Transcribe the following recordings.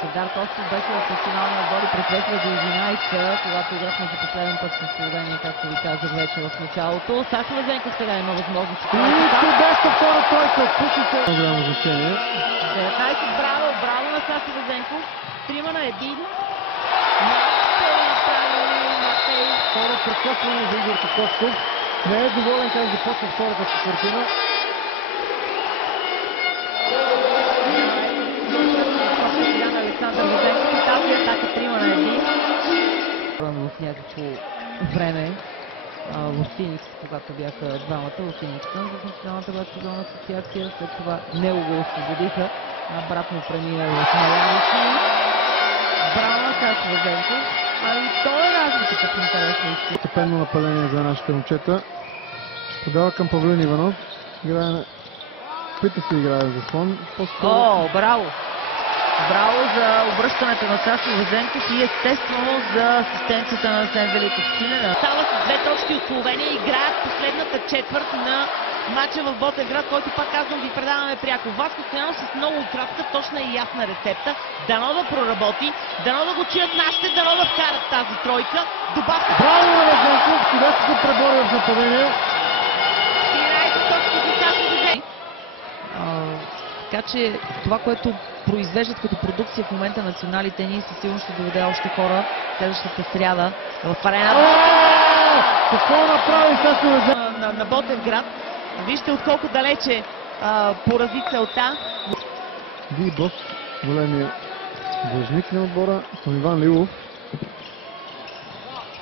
Чавдар Костов беше в националния отбор през 2011, когато играхме за последен път с Словения, както ви казах вече в началото. Сашо Везенков сега има възможност. И чудесна втора тройка от пушите. Голямо значение. 19, браво на Сашо Везенков. 3 на 1. Второ прекъсване за Игор Костов. Не е доволен как започва втората четвъртина. Александър Везенков и тази атака 3 на 1. В някакво време в Феникс, когато бяха двамата в Феникс в Националната баскетболна асоциация, след това него го освободиха, обратно премина в Майами. Браво на Сашо Везенков. И то е разликата в интересно. Постепенно нападение за нашите момчета. Подава към Павлин Иванов. Опита се играе за слон. Браво! Браво за обръщането на Сашо Везенков и естествено за асистенцията на Асен Великов. Става с 2 точки от Словения, играят последната четвърт на матча в Ботевград, който пак казвам ви предаваме пряко. Васко Стоянов с много кратка, точна и ясна рецепта. Дано да проработи, дано да го чуят нашите, дано да вкарат тази тройка. Добавка. Браво на Везенков, където се пребори в нападение. 13 точки за Сашо Везенков. Така че това, което произвеждат като продукция в момента националите ни, със сигурно ще доведе още хора следващата сряда в арената. Какво направи Сашо Везенков на Ботевград? Вижте от колко далече порази целта. Ди Бос, големия длъжник на отбора, към Иван Лилов.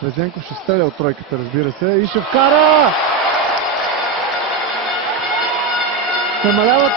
Везенков ще стреля от тройката, разбира се, и ще вкара! Намаляват